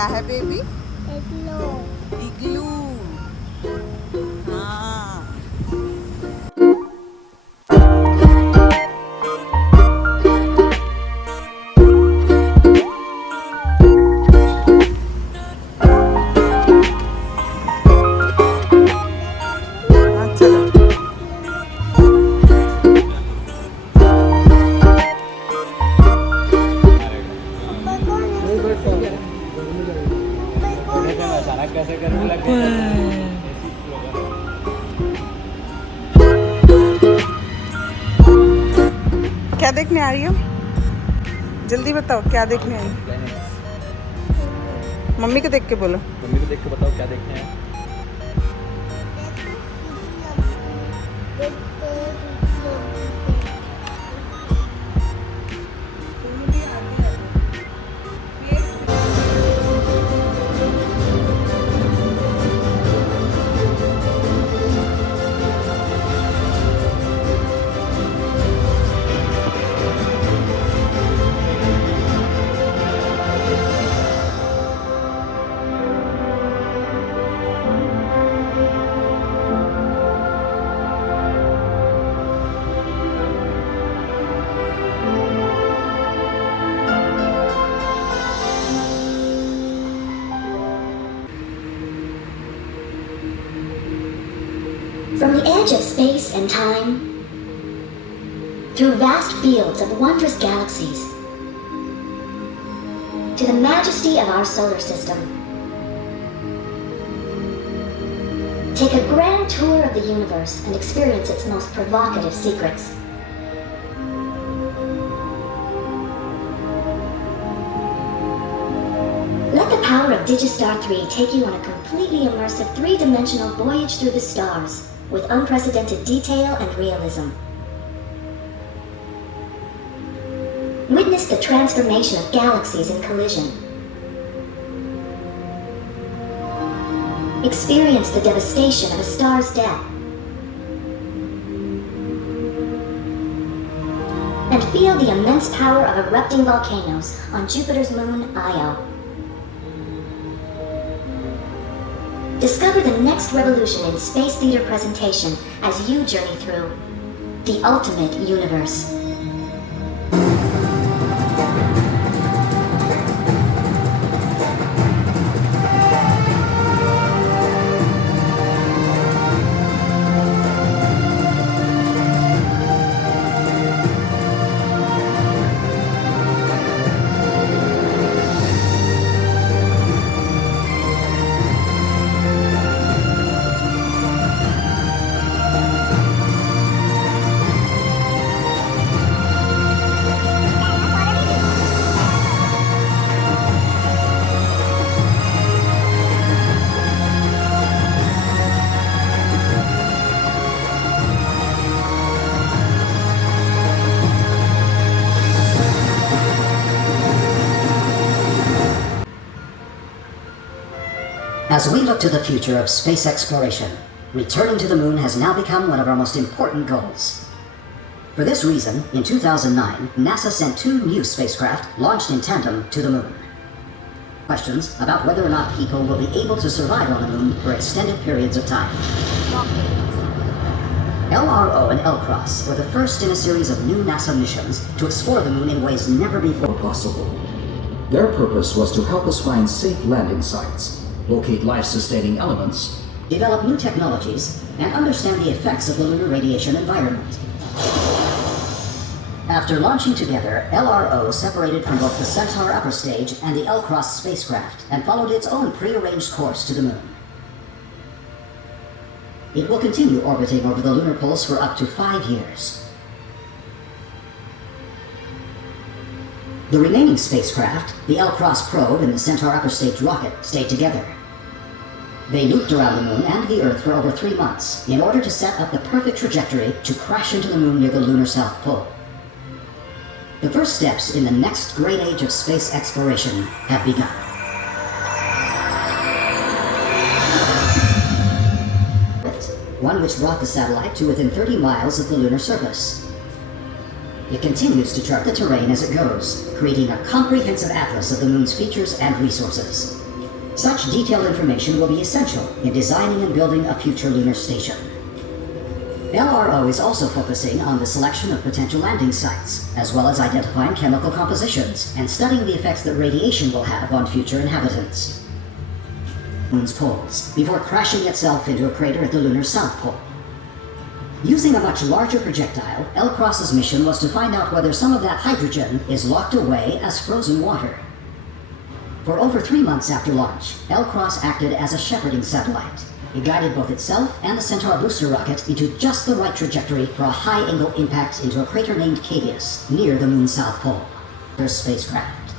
क्या है बेबी? इग्लू। इग्लू। हाँ। हाँ चलो। ऊपर कौन है? नहीं बट सही कह रहे हैं, गर्मी लग रही है। ऊपर कौन देखते हैं है? अचानक कैसे गर्मी लग गई ऊपर। ऐसी क्यों होगा? क्या देखने आ रही हो? जल्दी बताओ क्या देखने आई? प्लैनेट्स। मम्मी को देख के बोलो। मम्मी को देख के बताओ क्या देखने हैं। From the edge of space and time, through vast fields of wondrous galaxies, to the majesty of our solar system, take a grand tour of the universe and experience its most provocative secrets. Let the power of Digistar 3 take you on a completely immersive three-dimensional voyage through the stars, with unprecedented detail and realism. Witness the transformation of galaxies in collision. Experience the devastation of a star's death. And feel the immense power of erupting volcanoes on Jupiter's moon, Io. Discover the next revolution in space theater presentation as you journey through the ultimate universe. As we look to the future of space exploration, returning to the moon has now become one of our most important goals. For this reason, in 2009, NASA sent 2 new spacecraft launched in tandem to the moon. Questions about whether or not people will be able to survive on the moon for extended periods of time. LRO and LCROSS were the first in a series of new NASA missions to explore the moon in ways never before possible. Their purpose was to help us find safe landing sites, locate life-sustaining elements, develop new technologies, and understand the effects of the lunar radiation environment. After launching together, LRO separated from both the Centaur upper stage and the LCROSS spacecraft and followed its own prearranged course to the moon. It will continue orbiting over the lunar pulse for up to 5 years. The remaining spacecraft, the LCROSS probe and the Centaur upper stage rocket, stayed together. They looped around the moon and the Earth for over 3 months in order to set up the perfect trajectory to crash into the moon near the lunar South Pole. The first steps in the next great age of space exploration have begun. One which brought the satellite to within 30 miles of the lunar surface. It continues to chart the terrain as it goes, creating a comprehensive atlas of the moon's features and resources. Such detailed information will be essential in designing and building a future lunar station. LRO is also focusing on the selection of potential landing sites, as well as identifying chemical compositions and studying the effects that radiation will have on future inhabitants. Moon's poles, before crashing itself into a crater at the lunar south pole. Using a much larger projectile, L-Cross's mission was to find out whether some of that hydrogen is locked away as frozen water. For over 3 months after launch, L-Cross acted as a shepherding satellite. It guided both itself and the Centaur booster rocket into just the right trajectory for a high-angle impact into a crater named Cadius, near the Moon's south pole. Their spacecraft.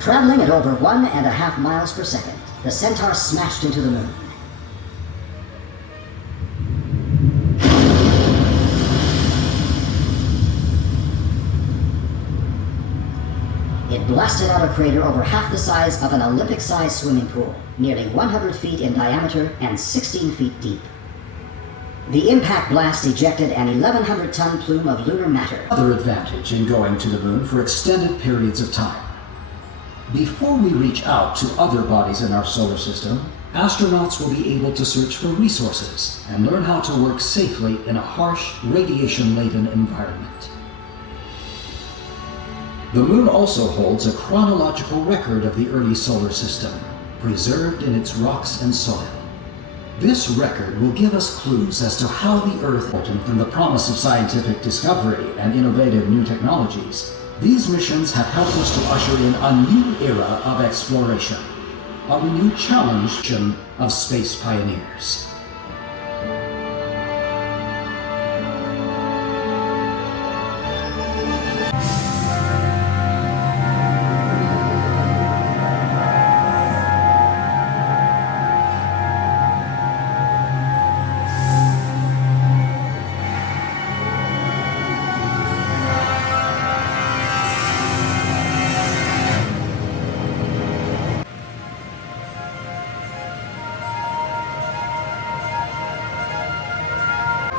Traveling at over 1.5 miles per second, the Centaur smashed into the Moon. It blasted out a crater over half the size of an Olympic-sized swimming pool, nearly 100 feet in diameter and 16 feet deep. The impact blast ejected an 1,100-ton plume of lunar matter. Another advantage in going to the Moon for extended periods of time. Before we reach out to other bodies in our solar system, astronauts will be able to search for resources and learn how to work safely in a harsh, radiation-laden environment. The Moon also holds a chronological record of the early solar system, preserved in its rocks and soil. This record will give us clues as to how the Earth, and from the promise of scientific discovery and innovative new technologies, these missions have helped us to usher in a new era of exploration, a renewed challenge of space pioneers.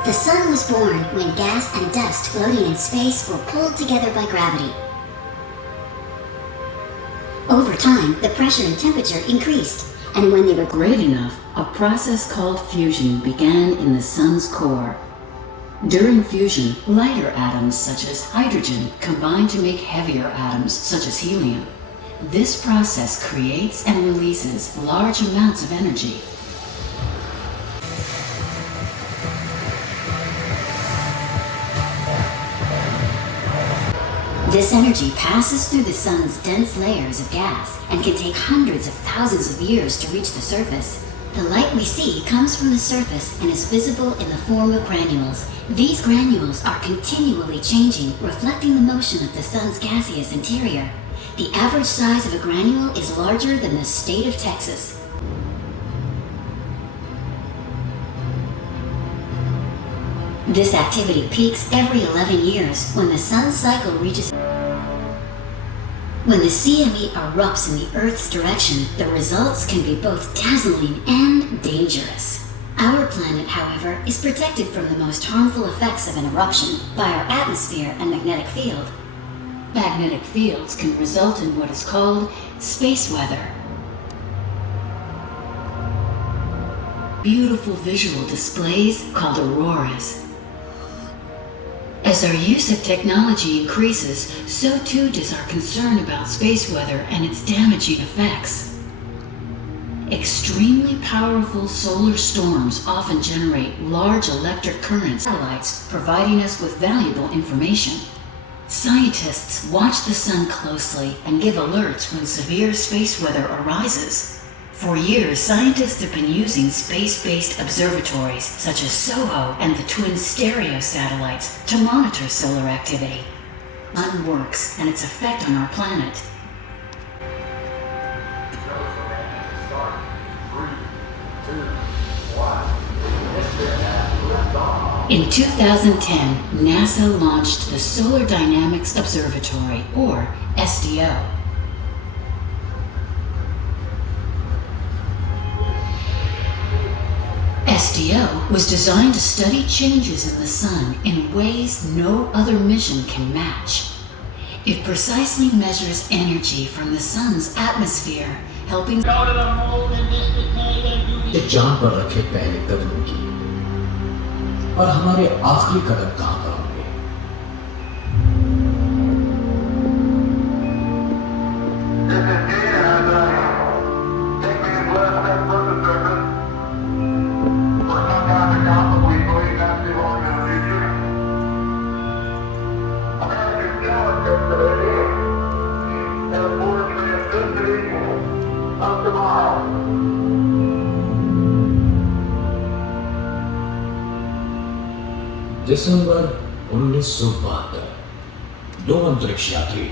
The sun was born when gas and dust floating in space were pulled together by gravity. Over time, the pressure and temperature increased, and when they were Great enough, a process called fusion began in the sun's core. During fusion, lighter atoms such as hydrogen combine to make heavier atoms such as helium. This process creates and releases large amounts of energy. This energy passes through the sun's dense layers of gas and can take hundreds of thousands of years to reach the surface. The light we see comes from the surface and is visible in the form of granules. These granules are continually changing, reflecting the motion of the sun's gaseous interior. The average size of a granule is larger than the state of Texas. This activity peaks every 11 years when the sun's cycle reaches. When the CME erupts in the Earth's direction, the results can be both dazzling and dangerous. Our planet, however, is protected from the most harmful effects of an eruption by our atmosphere and magnetic field. Magnetic fields can result in what is called space weather. Beautiful visual displays called auroras. As our use of technology increases, so too does our concern about space weather and its damaging effects. Extremely powerful solar storms often generate large electric currents, satellites providing us with valuable information. Scientists watch the sun closely and give alerts when severe space weather arises. For years, scientists have been using space-based observatories such as SOHO and the twin stereo satellites to monitor solar activity. The sun works and its effect on our planet. In 2010, NASA launched the Solar Dynamics Observatory, or SDO. SDO was designed to study changes in the sun in ways no other mission can match. It precisely measures energy from the sun's atmosphere, helping ये चांद पर रखे पहले कदमों की और हमारे आखिरी कदम कहां पर होंगे? दिसंबर 1972 दो अंतरिक्ष यात्री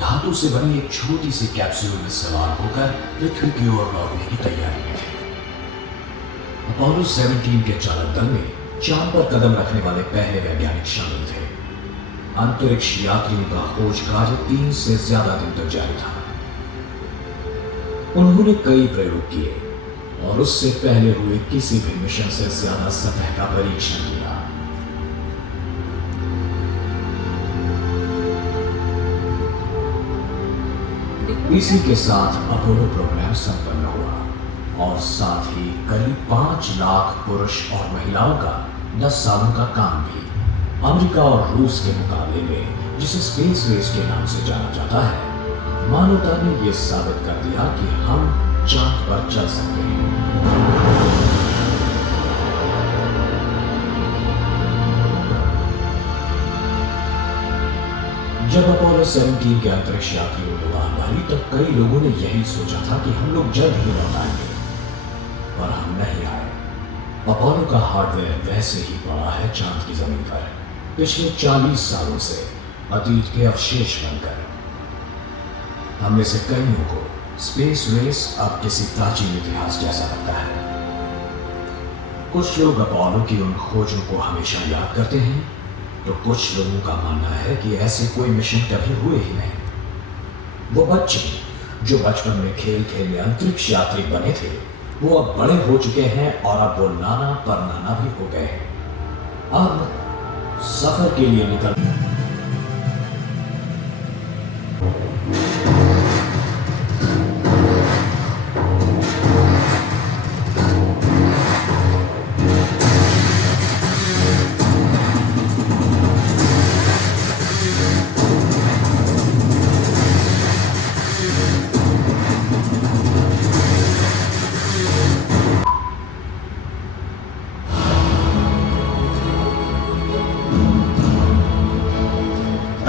धातु से बनी एक छोटी सी कैप्सूल में सवार होकर पृथ्वी की ओर लौटने की तैयारी में थे। अपोलो 17 के चालक दल में चांद पर कदम रखने वाले पहले वैज्ञानिक शामिल थे। अंतरिक्ष यात्रियों का खोज कार्य 3 से ज्यादा दिन तक जारी था। उन्होंने कई प्रयोग किए और उससे पहले हुए किसी भी मिशन से ज्यादा सतह का परीक्षण किया। इसी के साथ अपोलो प्रोग्राम संपन्न हुआ और साथ ही करीब 5 लाख पुरुष और महिलाओं का 10 सालों का काम भी। अमेरिका और रूस के मुकाबले में, जिसे स्पेस रेस के नाम से जाना जाता है, मानवता ने यह साबित कर दिया कि हम चांद पर चल सकते हैं। जब अपोलो 17 के अंतरिक्ष यात्रियों ने उड़ान भरी तब कई लोगों ने यही सोचा था कि हम लोग जल्द ही लौट आएंगे, पर हम नहीं आए। अपोलो का हार्डवेयर वैसे ही पड़ा है चांद की जमीन पर, पिछले 40 सालों से अतीत के अवशेष बनकर। हम में से कईयों को स्पेस रेस अब किसी प्राचीन इतिहास जैसा लगता है। कुछ लोग अपोलो की उन खोजों को हमेशा याद करते हैं, तो कुछ लोगों का मानना है कि ऐसे कोई मिशन कभी हुए ही नहीं। वो बच्चे जो बचपन में खेल खेल में अंतरिक्ष यात्री बने थे, वो अब बड़े हो चुके हैं और अब वो नाना परनाना भी हो गए हैं। अब सफर के लिए निकल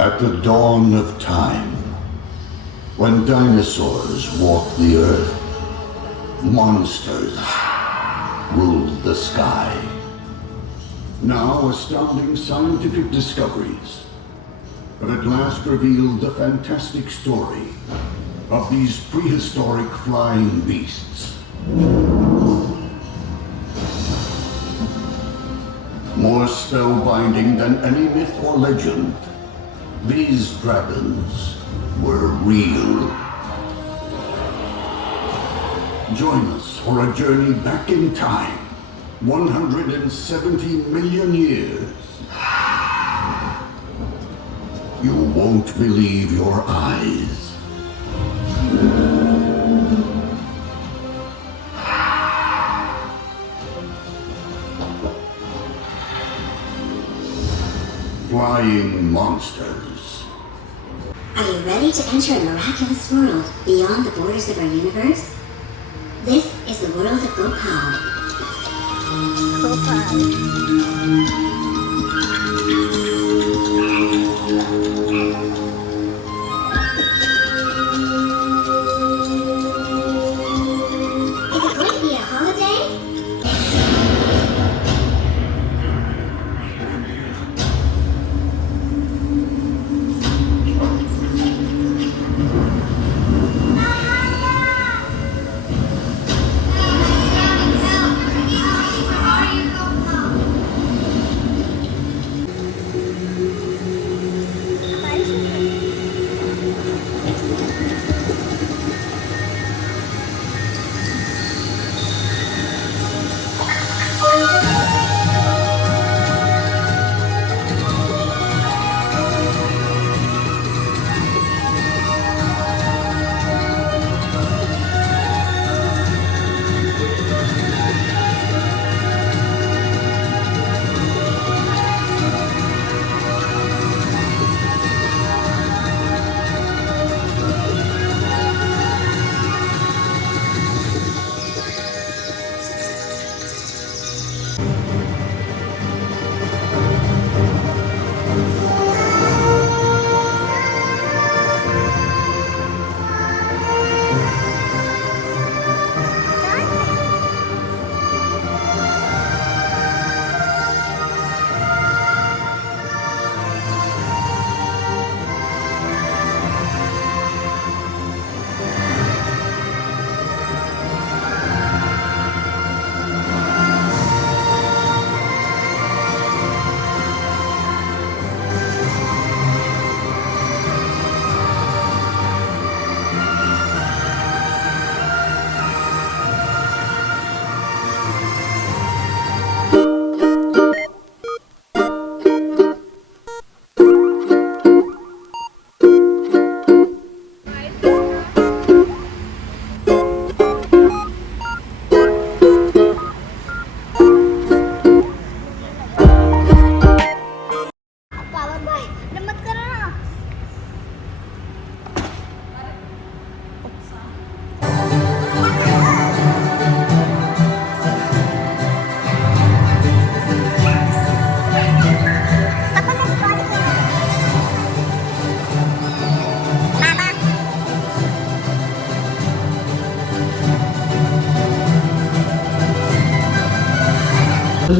At the dawn of time, when dinosaurs walked the earth, monsters ruled the sky. Now astounding scientific discoveries have at last revealed the fantastic story of these prehistoric flying beasts. More spellbinding than any myth or legend, these dragons were real. Join us for a journey back in time, 170 million years. You won't believe your eyes. Flying monsters. Are you ready to enter a miraculous world beyond the borders of our universe? This is the world of Gopal. Is it going to be a holiday?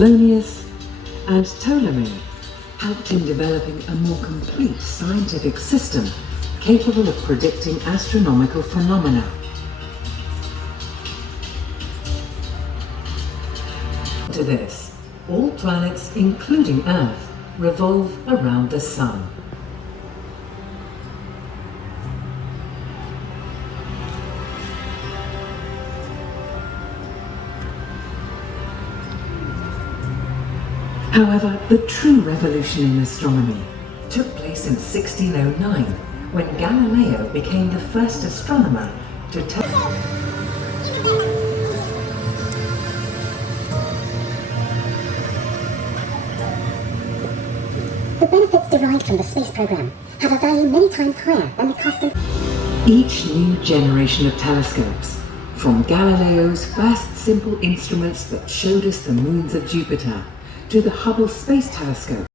Apollonius and Ptolemy helped in developing a more complete scientific system capable of predicting astronomical phenomena. To this, all planets, including Earth, revolve around the Sun. However, the true revolution in astronomy took place in 1609, when Galileo became the first astronomer to tell. The benefits derived from the space program have a value many times higher than the cost of... Each new generation of telescopes, from Galileo's first simple instruments that showed us the moons of Jupiter, to the Hubble Space Telescope,